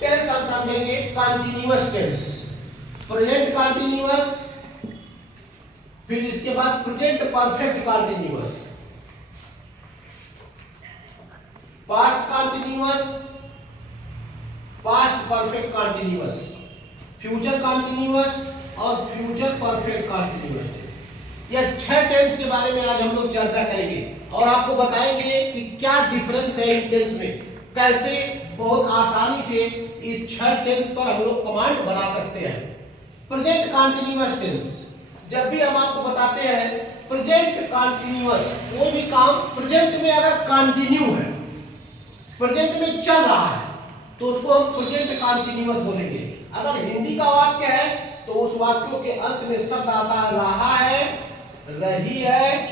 Tense हम समझेंगे continuous tense, present continuous, फिर इसके बाद present perfect continuous, past continuous, past perfect continuous, future continuous और फ्यूचर परफेक्ट कंटिन्यूअस। यह 6 टेंस के बारे में आज हम लोग चर्चा करेंगे और आपको बताएंगे कि क्या डिफरेंस है इस टेंस में, कैसे बहुत आसानी से इस 6 टेंस पर हम लोग कमांड बना सकते हैं। प्रेजेंट कंटिन्यूअस टेंस, जब भी हम आपको बताते हैं प्रेजेंट कंटिन्यूअस, कोई भी काम प्रेजेंट में अगर कंटिन्यू है, प्रेजेंट में चल रहा है, तो उसको हम प्रेजेंट कंटिन्यूअस बोलेंगे। अगर हिंदी का वाक्य है तो उस वाक्यों के अंत में शब्द आता है रहा है, रही है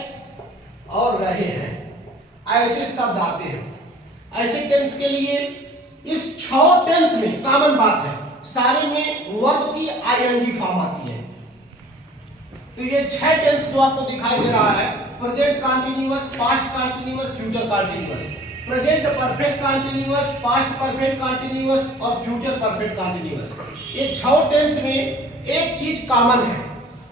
और रहे हैं, ऐसे शब्द आते हैं। ऐसे टेंस के लिए इस 6 टेंस में कॉमन बात है, सारे में वर्ब की आईएनजी फॉर्म आती है। तो ये 6 टेंस जो आपको दिखाई दे रहा है, present continuous, past continuous, future continuous, present perfect continuous, past perfect continuous और फ्यूचर परफेक्ट कंटिन्यूअस। ये 6 टेंस में एक चीज कॉमन है,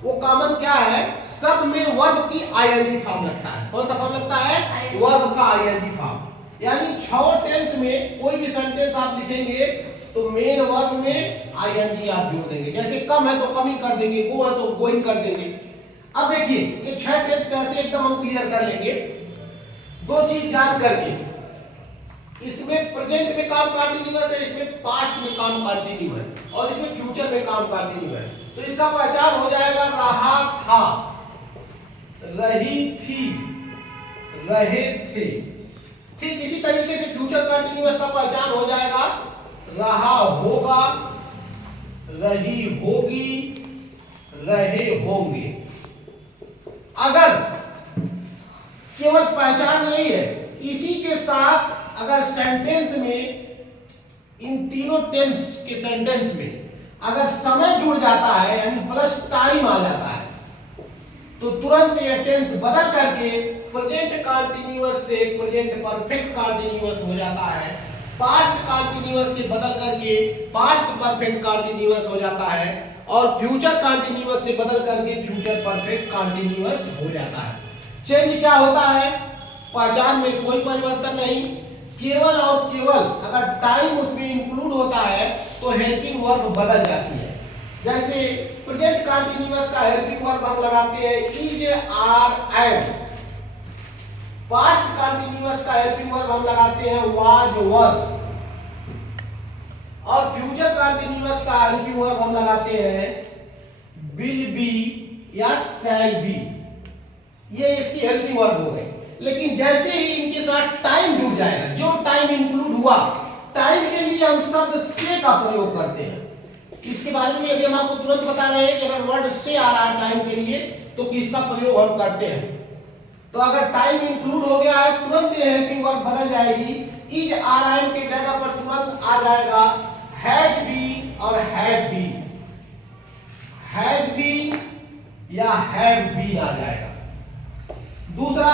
वो कॉमन क्या है, सब में वर्ब की आईएनजी फॉर्म लगता है। कौन सा फॉर्म लगता है, वर्ब का आईएनजी फॉर्म। यानी 6 टेंस में कोई भी सेंटेंस आप लिखेंगे तो मेन वर्ब में आईएनजी आप जोड़ देंगे। जैसे कम है तो कम ही कर देंगे, गो है तो गोइंग कर देंगे। अब देखिए ये 6 टेंस कैसे एकदम हम क्लियर कर लेंगे, 2 चीज जान करके। इसमें प्रेजेंट में काम कंटिन्यूअस है, इसमें पास्ट में काम कंटिन्यू है और इसमें फ्यूचर में काम कंटिन्यू है। तो इसका पहचान हो जाएगा रहा था, रही थी, रहे थे। ठीक इसी तरीके से फ्यूचर कंटिन्यूअस का पहचान हो जाएगा रहा होगा, रही होगी, रहे होंगे। अगर केवल पहचान नहीं है, इसी के साथ अगर सेंटेंस में, इन तीनों टेंस के सेंटेंस में अगर समय जुड़ जाता है यानी प्लस टाइम आ जाता है, तो तुरंत ये टेंस बदल करके प्रेजेंट कंटिन्यूअस से प्रेजेंट परफेक्ट कंटिन्यूअस हो जाता है, पास्ट कंटिन्यूअस से बदल करके पास्ट परफेक्ट कंटिन्यूअस हो जाता है और फ्यूचर कंटिन्यूअस से बदल करके फ्यूचर परफेक्ट कंटिन्यूअस हो जाता है। चेंज क्या होता है, पहचान में कोई परिवर्तन नहीं, केवल और केवल अगर टाइम उसमें इंक्लूड होता है तो हेल्पिंग वर्ब बदल जाती है। जैसे प्रेजेंट कंटिन्यूअस का हेल्पिंग वर्ब हम लगाते हैं is, are, am. Past continuous का हेल्पिंग वर्ब हम लगाते हैं वाज, वर। और फ्यूचर कंटिन्यूअस का हेल्पिंग वर्ब हम लगाते हैं विल बी या शैल बी। ये इसकी हेल्पिंग वर्ब हो गई। लेकिन जैसे ही इनके साथ टाइम जुड़ जाएगा, जो टाइम इंक्लूड हुआ, टाइम के लिए हम शब्द से का प्रयोग करते हैं। इसके बारे में अभी हम आपको तुरंत बता रहे हैं कि अगर वर्ड से आ रहा है टाइम के लिए तो किसका प्रयोग हम करते हैं। तो अगर टाइम इंक्लूड हो गया है, तुरंत ये हेल्पिंग वर्ब बदल जाएगी, इज, आर, एम के जगह पर तुरंत आ जाएगा हैज बीन और हैड बीन, हैज बीन या हैड बीन आ जाएगा। दूसरा,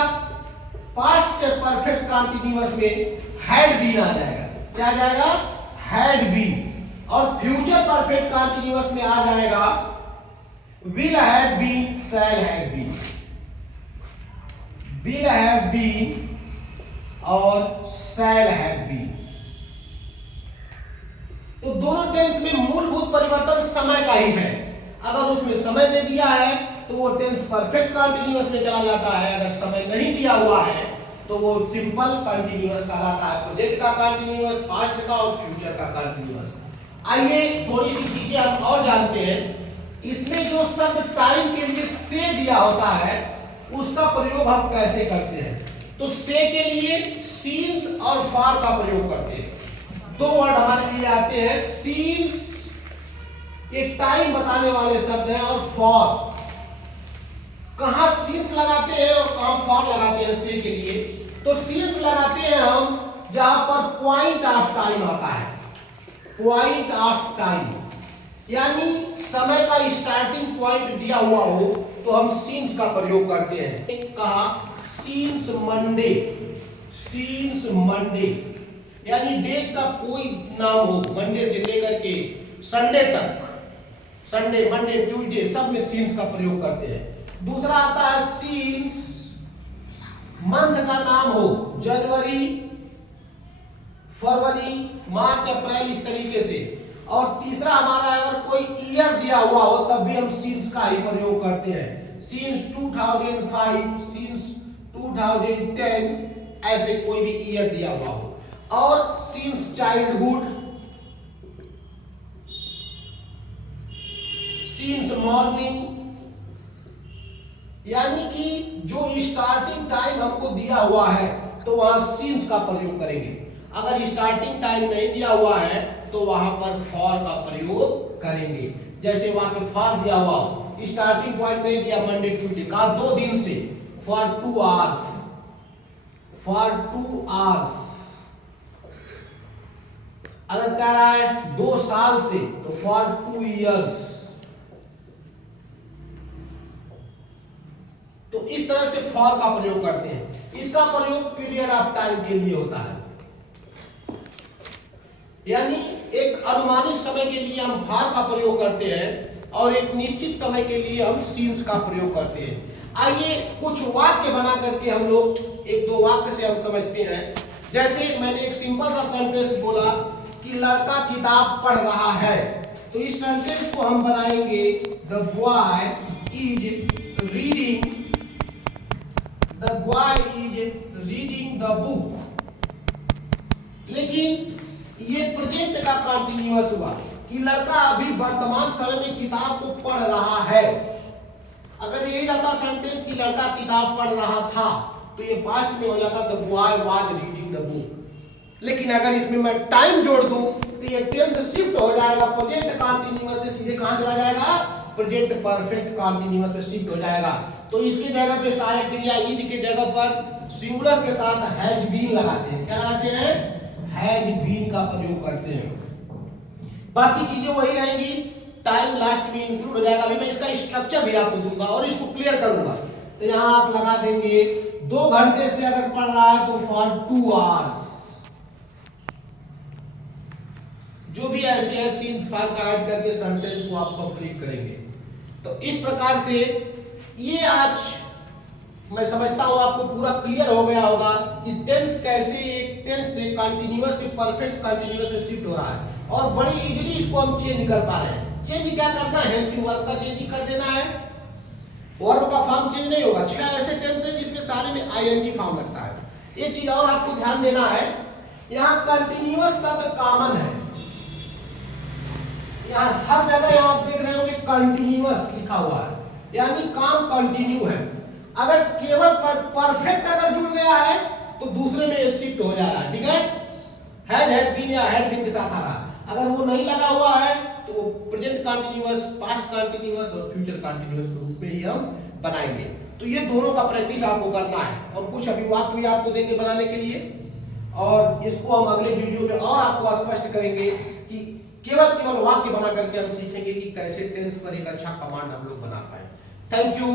पास्ट परफेक्ट कंटिन्यूअस में हैड बीन आ जाएगा, क्या आ जाएगा, हैड बीन। और फ्यूचर परफेक्ट कंटिन्यूअस में आ जाएगा will have been, shall have been, will have been और शैल हैव बीन। तो दोनों टेंस में मूलभूत परिवर्तन समय का ही है। अगर उसमें समय दे दिया है तो वो टेंस परफेक्ट कंटिन्यूअस में चला जाता है, अगर समय नहीं दिया हुआ है तो वो सिंपल कंटिन्यूअस कहलाता है, प्रेजेंट का कंटिन्यूअस, पास्ट का और फ्यूचर का कंटिन्यूअस। आइए थोड़ी सी चीजें हम और जानते हैं। इसमें जो शब्द टाइम के लिए से दिया होता है उसका प्रयोग हम कैसे करते हैं। तो से के लिए सीन्स और फॉर का प्रयोग करते हैं। 2 वर्ड हमारे लिए आते हैं, सीन्स ये टाइम बताने वाले शब्द हैं और फॉर, कहां सीन्स लगाते हैं और कहां फॉर लगाते हैं से के लिए। तो सीन्स लगाते हैं हम जहां पर पॉइंट ऑफ टाइम आता है, पॉइंट ऑफ टाइम यानी समय का स्टार्टिंग पॉइंट दिया हुआ हो तो हम सीन्स का प्रयोग करते हैं। कहा सीन्स मंडे, सीन्स मंडे यानी डेज का कोई नाम हो, मंडे से लेकर के संडे तक, संडे, मंडे, ट्यूसडे, सब में सीन्स का प्रयोग करते हैं। दूसरा आता है सीन्स मंथ का नाम हो, जनवरी, फरवरी, मार्च, अप्रैल, इस तरीके से। और तीसरा हमारा अगर कोई ईयर दिया हुआ हो तब भी हम सीन्स का ही प्रयोग करते हैं। सीन्स 2005, सीन्स 2010, ऐसे कोई भी ईयर दिया हुआ हो। और सीन्स चाइल्डहुड, सीन्स मॉर्निंग, यानी कि जो स्टार्टिंग टाइम हमको दिया हुआ है तो वहां सीन्स का प्रयोग करेंगे। अगर स्टार्टिंग टाइम नहीं दिया हुआ है तो वहां पर फॉर का प्रयोग करेंगे। जैसे वहां पे फॉर दिया हुआ हो, स्टार्टिंग पॉइंट नहीं दिया मंडे ट्यूसडे का, 2 दिन से, फॉर 2 आवर्स, फॉर 2 आवर्स। अगर कह रहा है 2 साल से तो फॉर 2 इयर्स। तो इस तरह से फॉर का प्रयोग करते हैं। इसका प्रयोग पीरियड ऑफ टाइम के लिए होता है, यानी एक अनुमानित समय के लिए हम फॉर का प्रयोग करते हैं और एक निश्चित समय के लिए हम सीन्स का प्रयोग करते हैं। आइए कुछ वाक्य बना करके हम लोग 1-2 वाक्य से हम समझते हैं। जैसे मैंने एक सिंपल सा सेंटेंस बोला कि लड़का किताब पढ़ रहा है, तो इस सेंटेंस को हम बनाएंगे the boy is reading, the boy is reading the book. लेकिन ये प्रेजेंट का कंटिन्यूअस हुआ कि लड़का अभी वर्तमान समय में किताब को पढ़ रहा है। अगर यही रहता सेंटेंस कि लड़का किताब पढ़ रहा था तो ये पास्ट में हो जाता the boy was reading the book. लेकिन अगर इसमें मैं टाइम जोड़ दूं तो ये टेंस शिफ्ट हो जाएगा, प्रेजेंट कंटिन्यूअस से सीधे कहां चला जाएगा, प्रेजेंट परफेक्ट कंटिन्यूअस पे शिफ्ट हो जाएगा। तो इसके जगह पे सहायक क्रिया इज के जगह पर सिंगुलर के साथ हैज बीन लगाते हैं। क्या लगाते हैं, हैज बीन का प्रयोग करते हैं। बाकी चीजें वही रहेंगी, टाइम लास्ट में इंक्लूड हो जाएगा। अभी मैं इसका स्ट्रक्चर भी आपको दूंगा और इसको क्लियर करूंगा। तो यहां आप लगा देंगे 2 घंटे से अगर पढ़ रहा है तो फॉर 2 आवर्स। जो भी ऐसे है सीन्स फॉर का ऐड करके सेंटेंस को आप कंप्लीट करेंगे। तो इस प्रकार से ये आज मैं समझता हूं आपको पूरा क्लियर हो गया होगा कि टेंस कैसे एक टेंस से कंटिन्यूअस से परफेक्ट कंटिन्यूअस में शिफ्ट हो रहा है और बड़ी इजीली इसको हम चेंज कर पा रहे हैं। चेंज क्या करना है, हेल्पिंग वर्ब का चेंज कर देना है। वर्ब का फॉर्म चेंज नहीं होगा। 6 ऐसे टेंस है जिसमें सारे में आईएनजी फॉर्म लगता है। एक चीज और आपको ध्यान देना है, यहाँ कंटिन्यूअस शब्द कॉमन है। यहाँ हर जगह यहाँ आप देख रहे होंगे कंटिन्यूअस लिखा हुआ है, यानी काम कंटिन्यू है। अगर केवल परफेक्ट अगर जुड़ गया है तो दूसरे में शिफ्ट हो जा रहा है, ठीक है, हैड बीन या हैड बीन के साथ आ रहा है। अगर वो नहीं लगा हुआ है तो वो प्रेजेंट कंटीन्यूअस, पास्ट कंटीन्यूअस और फ्यूचर कंटीन्यूअस के रूप में ही हम बनाएंगे। तो ये दोनों का प्रैक्टिस आपको करना है और कुछ अभी वाक्य भी आपको देंगे बनाने के लिए, और इसको हम अगले वीडियो में और आपको स्पष्ट करेंगे कि केवल वाक्य बना करके हम सीखेंगे कि कैसे टेंस पर एक अच्छा कमांड हम लोग बना पाए। Thank you.